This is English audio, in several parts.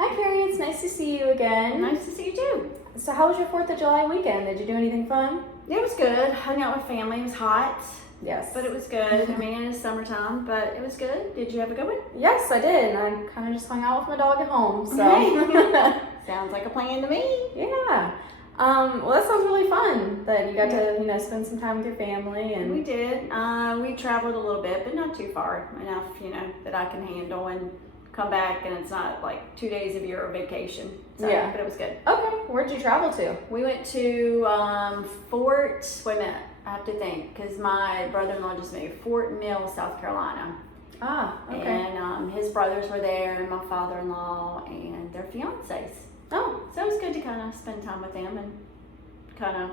Hi, Carrie. It's nice to see you again. Nice to see you too. So, how was your 4th of July weekend? Did you do anything fun? It was good. Hung out with family. It was hot. Yes. But it was good. I mean, it is summertime, but it was good. Did you have a good one? Yes, I did. And I kind of just hung out with my dog at home. So. Sounds like a plan to me. Yeah. Well, that sounds really fun that you got to, spend some time with your family. And we did. We traveled a little bit, but not too far enough, that I can handle and come back, and it's not like 2 days of your vacation. So, yeah. But it was good. Okay. Where'd you travel to? We went to Fort, wait a minute, I have to think, because my brother-in-law just moved, Fort Mill, South Carolina. Ah, okay. And his brothers were there, and my father-in-law, and their fiancés. Oh. So it was good to kind of spend time with them and kind of,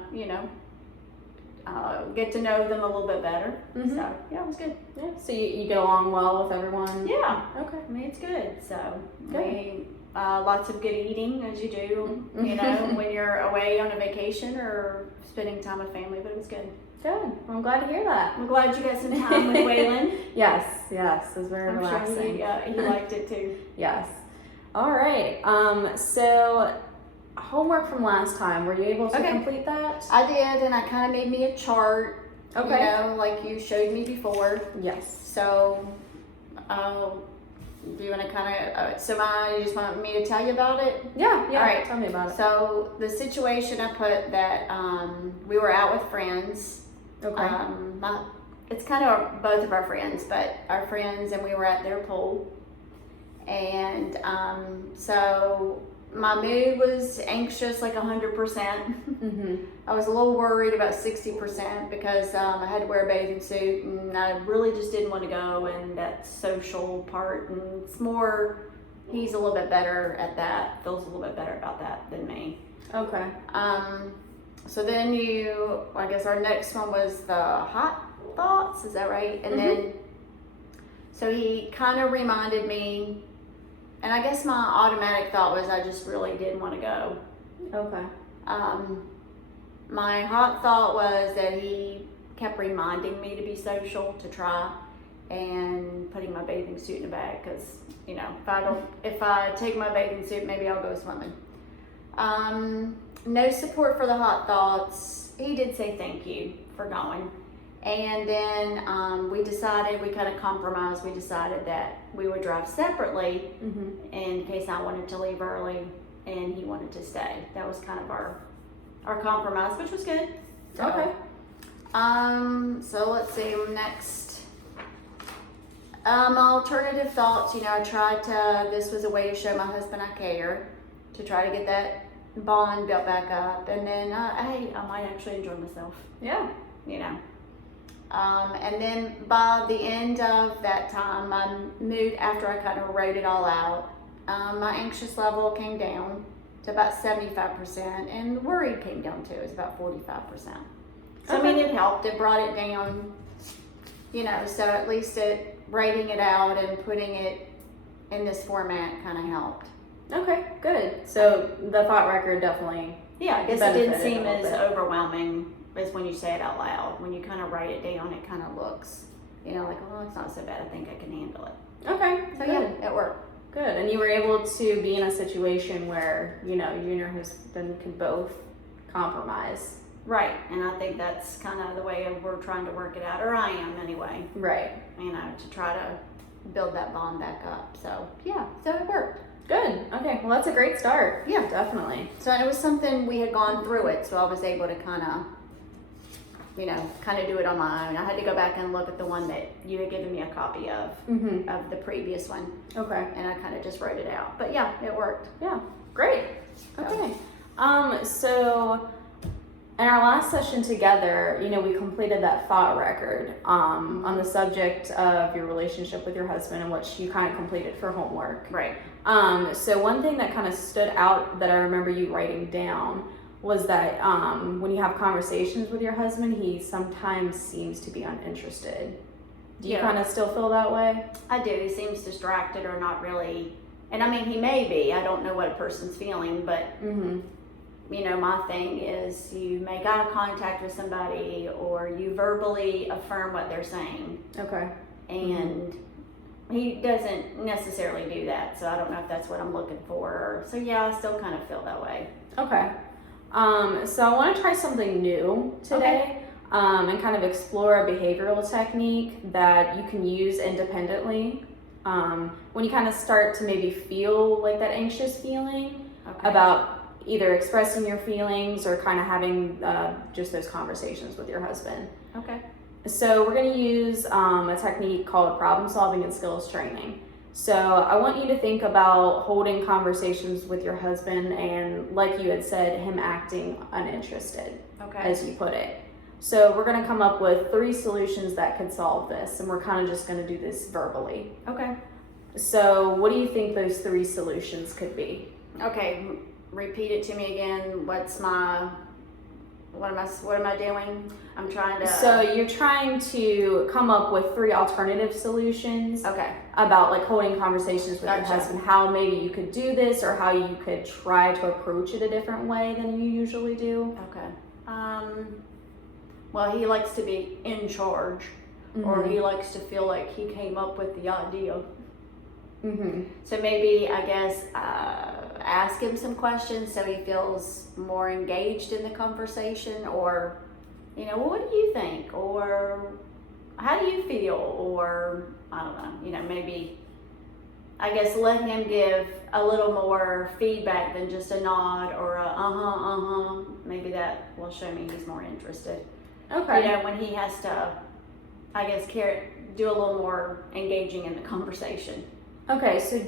get to know them a little bit better. Mm-hmm. So, yeah, it was good. Yeah. So you get along well with everyone? Yeah. Okay. I mean, it's good. So, Good. Lots of good eating, as you do, when you're away on a vacation or spending time with family, but it was good. Good. Well, I'm glad to hear that. I'm glad you got some time with Waylon. Yes. It was very I'm relaxing. sure he liked it too. Yes. All right. So homework from last time, were you able to complete that? I did, and I kind of made me a chart. Okay. Like you showed me before. Yes. So, do you want to kind of, you just want me to tell you about it? Yeah. All right. Tell me about it. So, the situation I put that we were out with friends. Okay. It's kind of both of our friends, but our friends, and we were at their pool. And so my mood was anxious, like 100%. Mm-hmm. I was a little worried about 60% because I had to wear a bathing suit, and I really just didn't want to go, and that social part, and it's more, he's a little bit better at that, feels a little bit better about that than me. Okay. So then I guess our next one was the hot thoughts, is that right? And then, so he kind of reminded me, and I guess my automatic thought was I just really didn't want to go. Okay. My hot thought was that he kept reminding me to be social, to try, and putting my bathing suit in the bag, because, if I take my bathing suit, maybe I'll go swimming. No support for the hot thoughts. He did say thank you for going. And then we kind of compromised. We decided that we would drive separately in case I wanted to leave early and he wanted to stay. That was kind of our compromise, which was good. So, okay. So let's see, next. Alternative thoughts, I tried to, this was a way to show my husband I care, to try to get that bond built back up. And then, hey, I might actually enjoy myself. Yeah. And then by the end of that time, my mood, after I kind of wrote it all out, my anxious level came down to about 75%, and worried came down to, it was about 45%. So, I mean, it helped, it brought it down, so at least writing it out and putting it in this format kind of helped. Okay, good. So the thought record definitely. Yeah, I guess it didn't seem as overwhelming as when you say it out loud. When you kind of write it down, it kind of looks, like, oh, it's not so bad. I think I can handle it. Okay, so good. Yeah, it worked. Good, and you were able to be in a situation where, you and your husband could both compromise. Right, and I think that's kind of the way we're trying to work it out, or I am anyway. Right. To try to build that bond back up. So, yeah, so it worked. Good. Okay. Well, that's a great start. Yeah. Definitely. So it was something we had gone through it, so I was able to kind of do it on my own. I had to go back and look at the one that you had given me a copy of the previous one. Okay. And I kind of just wrote it out. But yeah, it worked. Yeah. Great. Okay. So in our last session together, we completed that thought record on the subject of your relationship with your husband, and what you kind of completed for homework. Right. So one thing that kind of stood out that I remember you writing down was that when you have conversations with your husband, he sometimes seems to be uninterested. Do you kind of still feel that way? I do. He seems distracted or not really. And I mean, he may be. I don't know what a person's feeling, but my thing is you make eye contact with somebody, or you verbally affirm what they're saying. Okay. And he doesn't necessarily do that, so I don't know if that's what I'm looking for. So yeah, I still kind of feel that way. Okay. So I want to try something new today. And kind of explore a behavioral technique that you can use independently when you kind of start to maybe feel like that anxious feeling about either expressing your feelings or kind of having just those conversations with your husband. Okay. So we're going to use a technique called problem solving and skills training. So I want you to think about holding conversations with your husband and, like you had said, him acting uninterested, as you put it. So we're going to come up with 3 solutions that could solve this, and we're kind of just going to do this verbally. Okay. So what do you think those 3 solutions could be? Okay, repeat it to me again. What am I doing? I'm trying to. So you're trying to come up with 3 alternative solutions. Okay. About like holding conversations with your Gotcha. husband, how maybe you could do this or how you could try to approach it a different way than you usually do. Okay. Well, he likes to be in charge, or he likes to feel like he came up with the idea. So maybe, I guess, ask him some questions so he feels more engaged in the conversation, or, well, what do you think? Or how do you feel? Or, I don't know, maybe, I guess, let him give a little more feedback than just a nod or a Maybe that will show me he's more interested. Okay. When he has to, I guess, do a little more engaging in the conversation. Okay, so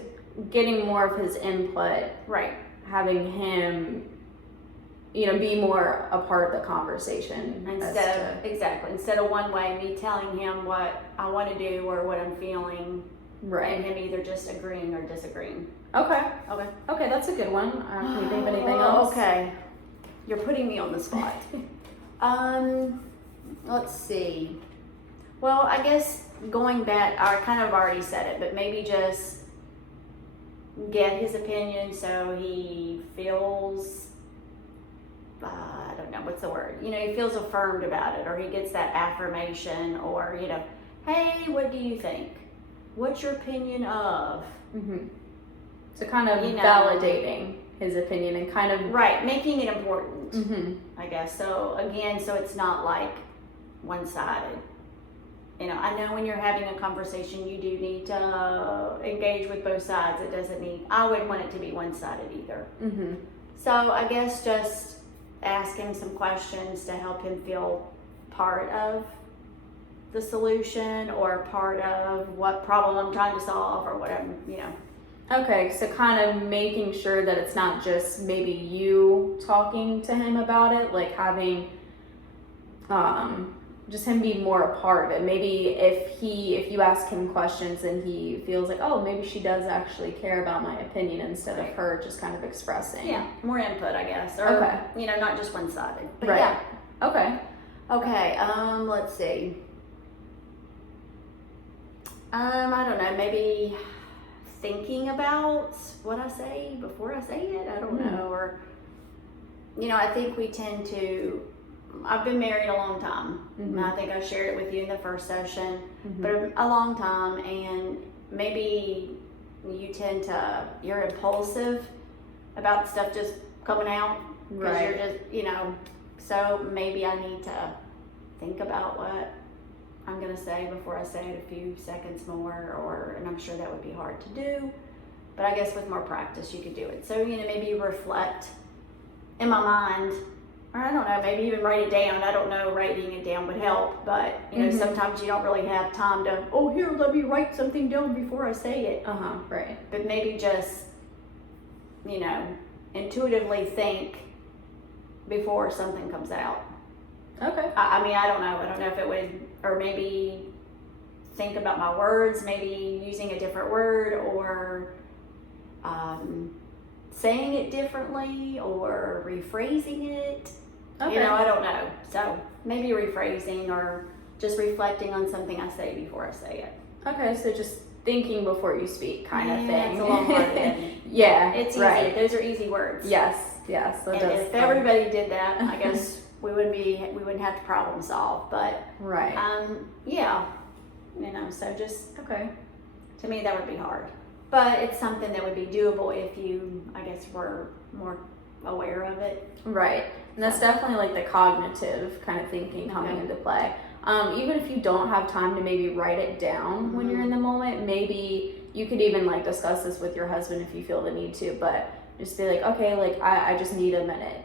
getting more of his input. Right. Having him, be more a part of the conversation. Instead of one way, me telling him what I want to do or what I'm feeling. Right. And him either just agreeing or disagreeing. Okay, that's a good one. Can you think of anything else? Okay. You're putting me on the spot. Let's see. Well, I guess going back, I kind of already said it, but maybe just get his opinion so he feels, I don't know, what's the word? He feels affirmed about it, or he gets that affirmation, or, hey, what do you think? What's your opinion of? So kind of validating his opinion and kind of... Right, making it important, I guess. So, again, so it's not like one-sided. I know when you're having a conversation, you do need to engage with both sides. It doesn't need, I wouldn't want it to be one-sided either. So I guess just ask him some questions to help him feel part of the solution or part of what problem I'm trying to solve or whatever, Okay, so kind of making sure that it's not just maybe you talking to him about it, like having just him be more a part of it. Maybe if you ask him questions and he feels like, oh, maybe she does actually care about my opinion instead of her just kind of expressing. Yeah, more input, I guess. Or, not just one-sided. But right. Yeah. Okay. Let's see. I don't know, maybe thinking about what I say before I say it. I don't know. Or, I think we tend to, I've been married a long time. And I think I shared it with you in the first session, but a long time, and maybe you tend to, you're impulsive about stuff just coming out. Because you're just, so maybe I need to think about what I'm going to say before I say it a few seconds more, and I'm sure that would be hard to do, but I guess with more practice you could do it. So, maybe reflect in my mind, or I don't know, maybe even write it down. I don't know, writing it down would help, but, sometimes you don't really have time to, here, let me write something down before I say it. Right. But maybe just, intuitively think before something comes out. Okay. I don't know. I don't know if it would, or maybe think about my words, maybe using a different word, or saying it differently, or rephrasing it. Okay. I don't know. So maybe rephrasing or just reflecting on something I say before I say it. Okay, so just thinking before you speak kind of thing. It's a long word. Yeah, it's easy. Right. Those are easy words. Yes. And if everybody did that, I guess we wouldn't have to problem solve. But right. yeah, so just okay. To me, that would be hard. But it's something that would be doable if you, I guess, were more aware of it. Right. And that's definitely like the cognitive kind of thinking coming into play. Even if you don't have time to maybe write it down when you're in the moment, maybe you could even like discuss this with your husband if you feel the need to, but just be like, okay, like I just need a minute.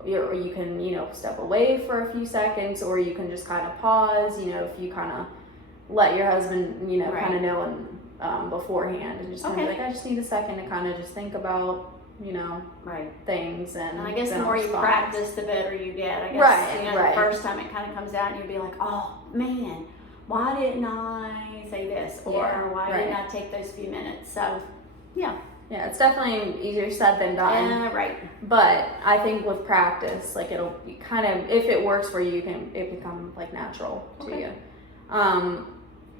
Or you can, you know, step away for a few seconds, or you can just kind of pause, you know, if you kind of let your husband, you know, kind of know beforehand, and just kind of be like, I just need a second to kind of just think about, you know, things. And I guess the more you practice, the better you get. I guess, you know, the first time it kind of comes out and you'd be like, oh man, why didn't I say this? Or why didn't I take those few minutes? So, yeah, it's definitely easier said than done. But I think with practice, like it'll be kind of, if it works for you, it become like natural to you.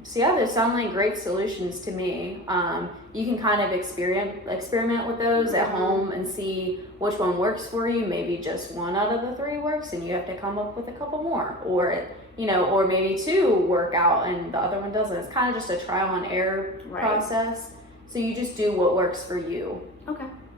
So yeah, those sound like great solutions to me. You can kind of experiment with those at home and see which one works for you. Maybe just one out of the 3 works, and you have to come up with a couple more, or you know, or maybe 2 work out and the other one doesn't. It's kind of just a trial and error process. So you just do what works for you.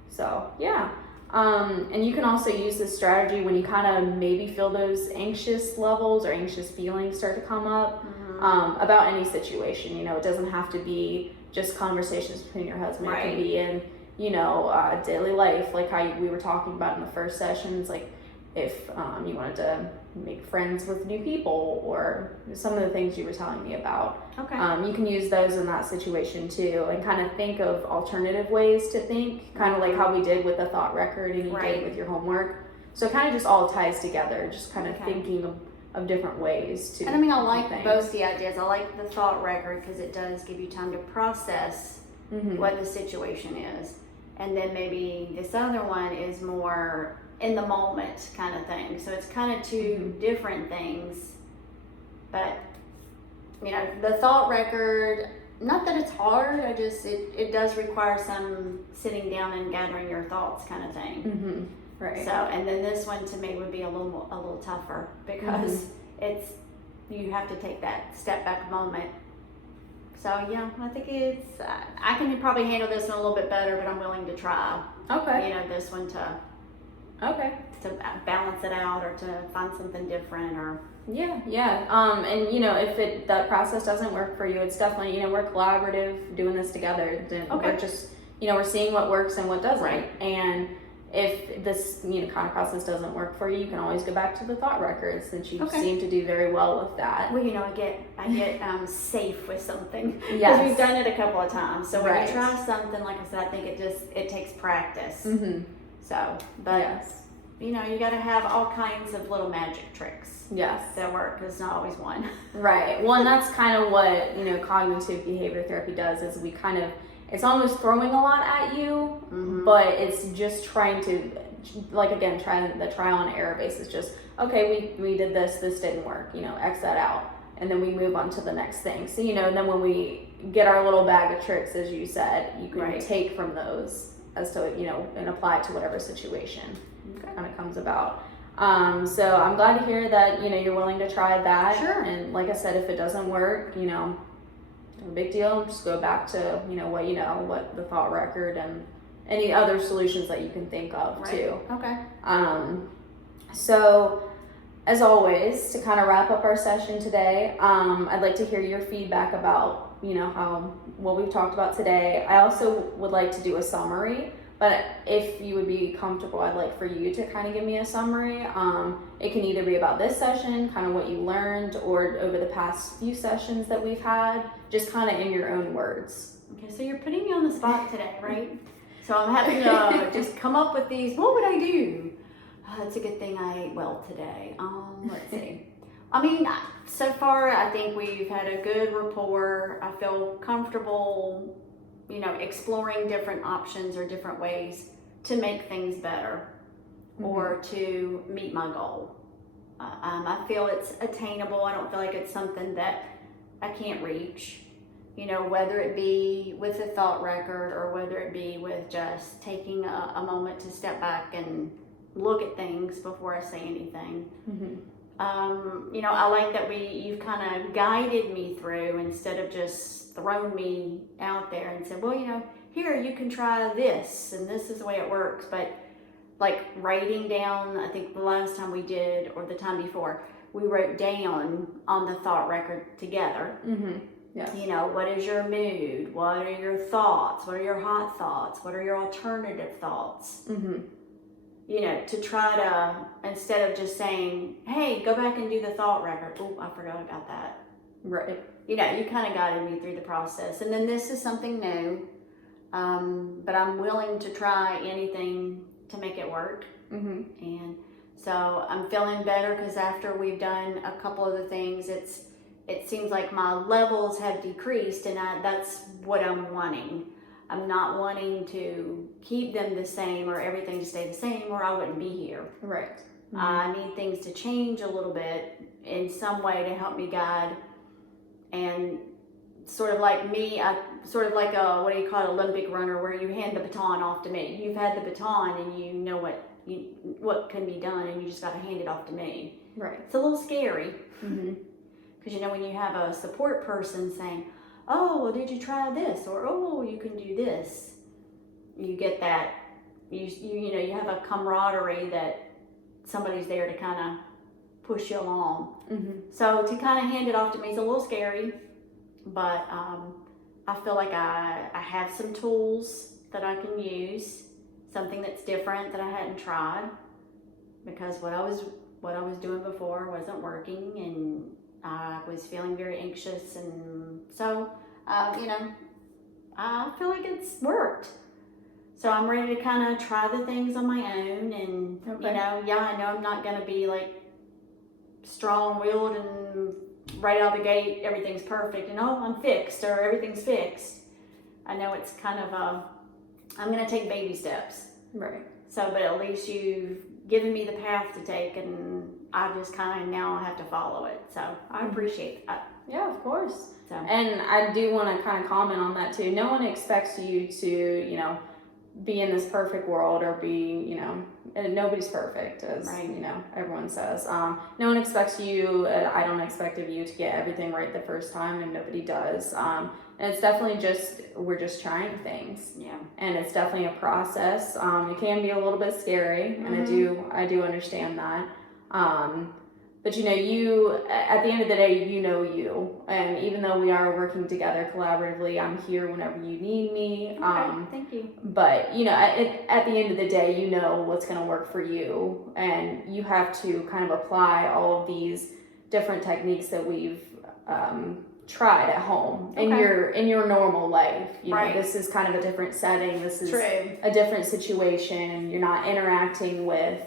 So yeah. And you can also use this strategy when you kind of maybe feel those anxious levels or anxious feelings start to come up about any situation. You know, it doesn't have to be just conversations between your husband. It can be in, you know, daily life, like how we were talking about in the first sessions, like if you wanted to make friends with new people, or some of the things you were telling me about. You can use those in that situation too, and kind of think of alternative ways to think, kind of like how we did with the thought record and you did with your homework. So it kind of just all ties together, just kind of thinking of different ways to. And I mean, I like both the ideas. I like the thought record because it does give you time to process what the situation is. And then maybe this other one is more in the moment kind of thing. So it's kind of 2 different things. But, you know, the thought record, not that it's hard, it does require some sitting down and gathering your thoughts kind of thing. So, and then this one to me would be a little tougher because you have to take that step back moment. So yeah, I think I can probably handle this one a little bit better, but I'm willing to try. You know, this one to balance it out, or to find something different, or and you know, if that process doesn't work for you, it's definitely, you know, we're collaborative doing this together. We're just, you know, we're seeing what works and what doesn't. And if this, you know, kind of process doesn't work for you, you can always go back to the thought records, since you seem to do very well with that. Well, you know, I get safe with something because we've done it a couple of times. So when you try something, like I said, I think it takes practice. So, but you know, you got to have all kinds of little magic tricks. That work, because not always one. Well, and that's kind of what, you know, cognitive behavior therapy does, is we kind of, it's almost throwing a lot at you, but it's just trying to, like, again, trying the trial and error basis. Just, okay, we did this didn't work, you know, X that out, and then we move on to the next thing. So, you know, and then when we get our little bag of tricks, as you said, you can take from those as to, you know, and apply it to whatever situation kind of comes about. So I'm glad to hear that, you know, you're willing to try that. And like I said, if it doesn't work, you know, no big deal. Just go back to, you know, what the thought record and any other solutions that you can think of too. So as always, to kind of wrap up our session today, I'd like to hear your feedback about, you know, what we've talked about today. I also would like to do a summary, but if you would be comfortable, I'd like for you to kind of give me a summary. It can either be about this session, kind of what you learned, or over the past few sessions that we've had, just kind of in your own words. Okay, so you're putting me on the spot today, right? So I'm having to just come up with these. What would I do? It's a good thing I ate well today. Let's see. I mean, so far I think we've had a good rapport. I feel comfortable, you know, exploring different options or different ways to make things better or to meet my goal. I feel it's attainable. I don't feel like it's something that I can't reach, you know, whether it be with a thought record or whether it be with just taking a moment to step back and look at things before I say anything. I like that you've kind of guided me through instead of just thrown me out there and said, well, here, you can try this and this is the way it works. But like writing down, I think the last time we did, or the time before, we wrote down on the thought record together. Mm-hmm. Yeah. What is your mood? What are your thoughts? What are your hot thoughts? What are your alternative thoughts? Mm-hmm. To try to, instead of just saying, hey, go back and do the thought record. Oh, I forgot about that. Right. You kind of guided me through the process. And then this is something new, but I'm willing to try anything to make it work. Mm-hmm. And so I'm feeling better because after we've done a couple of the things, it seems like my levels have decreased, and that's what I'm wanting. I'm not wanting to keep them the same or everything to stay the same, or I wouldn't be here. Right. Mm-hmm. I need things to change a little bit in some way to help me guide. And sort of like me, sort of like a, what do you call it, Olympic runner, where you hand the baton off to me. You've had the baton and you know what can be done, and you just got to hand it off to me. Right. It's a little scary. Mm-hmm. Because when you have a support person saying, oh, well, did you try this? Or, oh, you can do this. You get that, you have a camaraderie that somebody's there to kind of push you along. Mm-hmm. So to kind of hand it off to me is a little scary, but I feel like I have some tools that I can use, something that's different that I hadn't tried, because what I was doing before wasn't working, and I was feeling very anxious, and so, I feel like it's worked. So I'm ready to kind of try the things on my own, and, Okay. I know I'm not going to be like strong-willed and right out the gate, everything's perfect, and I'm fixed, or everything's fixed. I know it's kind of I'm going to take baby steps. Right. So, but at least you've given me the path to take, and I just kind of now have to follow it. So I appreciate that. Yeah, of course. So. And I do want to kind of comment on that too. No one expects you to, be in this perfect world, or be, and nobody's perfect, as right. Everyone says. No one expects you. I don't expect of you to get everything right the first time, and nobody does. And it's definitely we're just trying things. Yeah. And it's definitely a process. It can be a little bit scary, Mm-hmm. and I do understand that. But you, at the end of the day, you, and even though we are working together collaboratively, I'm here whenever you need me. Okay, thank you. But, at the end of the day, you know what's going to work for you, and you have to kind of apply all of these different techniques that we've tried at home in your normal life. Right. This is kind of a different setting. This is True. a different situation. You're not interacting with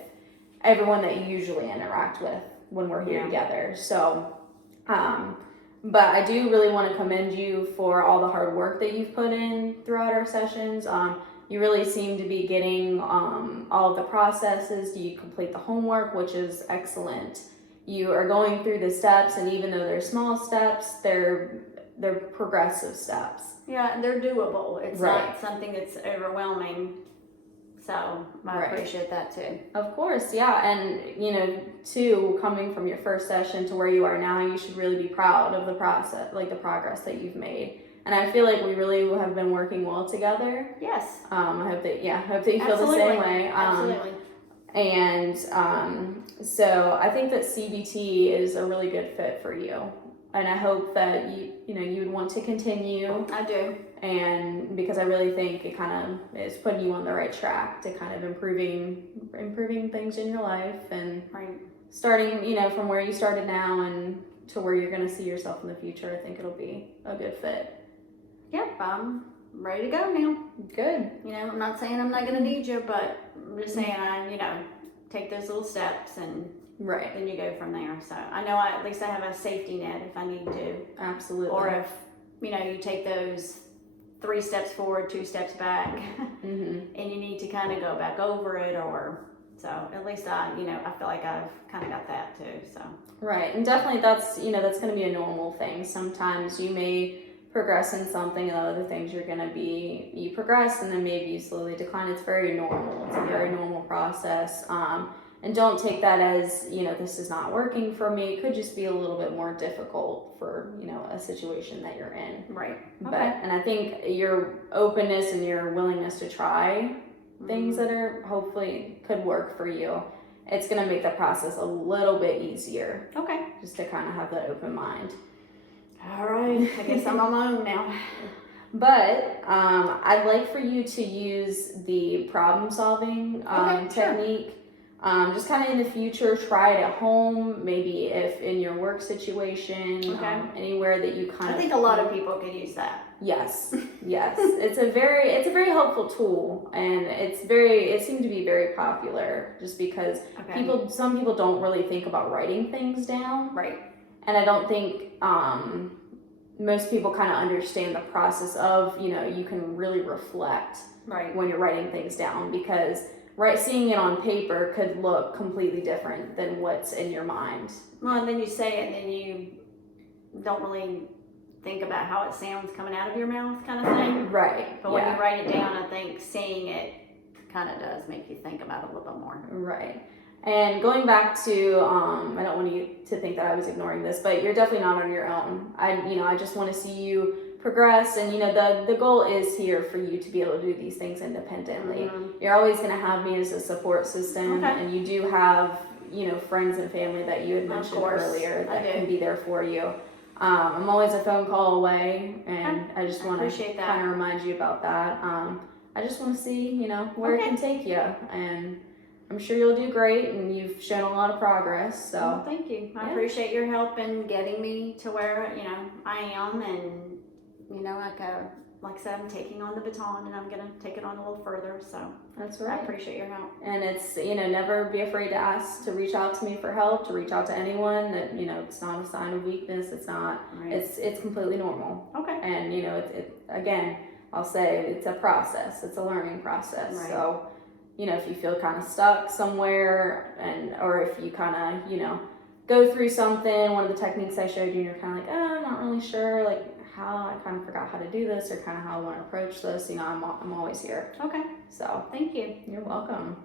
everyone that you usually interact with when we're here together. So, but I do really want to commend you for all the hard work that you've put in throughout our sessions. You really seem to be getting all of the processes. You complete the homework, which is excellent. You are going through the steps, and even though they're small steps, they're progressive steps. Yeah, and they're doable. It's Right. not something that's overwhelming. So I Right. appreciate that too. Of course, yeah. And, too, coming from your first session to where you are now, you should really be proud of the process, like the progress that you've made. And I feel like we really have been working well together. Yes. I hope that you feel Absolutely. the same way. Absolutely. And so I think that CBT is a really good fit for you. And I hope that you would want to continue. I do. And because I really think it kind of is putting you on the right track to kind of improving things in your life, and Right. starting, from where you started now and to where you're going to see yourself in the future. I think it'll be a good fit. Yep, I'm ready to go now. Good. I'm not saying I'm not going to need you, but I'm just saying take those little steps, and Right. then you go from there. So I know at least I have a safety net if I need to. Absolutely. Or if, you take those 3 steps forward, 2 steps back, Mm-hmm. and you need to kind of go back over it, so at least I feel like I've kind of got that too, so. Right. And definitely that's going to be a normal thing. Sometimes you may progress in something, and other things you progress, and then maybe you slowly decline. It's very normal. It's a very normal process. And don't take that as, this is not working for me. It could just be a little bit more difficult for, a situation that you're in. Right. And I think your openness and your willingness to try things that are hopefully could work for you, it's going to make the process a little bit easier. Okay. Just to kind of have that open mind. All right. I guess I'm on my own now. But I'd like for you to use the problem solving technique. Just kind of in the future, try it at home, maybe if in your work situation, anywhere that you kind of. I think a lot of people could use that. Yes. It's a very helpful tool, and it seemed to be very popular just because some people don't really think about writing things down. Right. And I don't think most people kind of understand the process of, you can really reflect when you're writing things down, because seeing it on paper could look completely different than what's in your mind. Well, and then you say it and then you don't really think about how it sounds coming out of your mouth, kind of thing. Right. But when you write it down, I think seeing it kind of does make you think about it a little bit more. Right. And going back to, I don't want you to think that I was ignoring this, but you're definitely not on your own. I just want to see you progress, and the goal is here for you to be able to do these things independently. You're always going to have me as a support system, and you do have friends and family that you had mentioned earlier that can be there for you. I'm always a phone call away, and I just want to kind of remind you about that. I just want to see where it can take you, and I'm sure you'll do great, and you've shown a lot of progress. So well, thank you. I appreciate your help in getting me to where I am, and like I said, I'm taking on the baton, and I'm gonna take it on a little further. So that's right. I appreciate your help. And it's never be afraid to reach out to me for help, to reach out to anyone. That it's not a sign of weakness. It's not. Right. It's completely normal. Okay. And again, I'll say it's a process. It's a learning process. Right. So if you feel kind of stuck somewhere, or if you kind of go through something, one of the techniques I showed you, and you're kind of like, I'm not really sure, like how I kind of forgot how to do this, or kind of how I want to approach this. I'm always here. Okay. So thank you. You're welcome.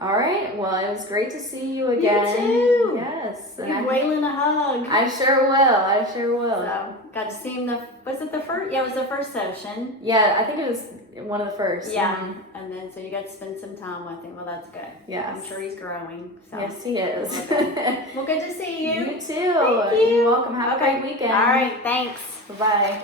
All right. Well, it was great to see you again. You too. Yes. Give Waylon a hug. I sure will. So got to see him was it the first? Yeah, it was the first session. Yeah, I think it was one of the first. Yeah. And then so you got to spend some time with him. Well, that's good. Yes. I'm sure he's growing. So. Yes, he is. Well, good to see you. You too. Thank you. You're welcome. Have a great weekend. All right. Thanks. Bye-bye.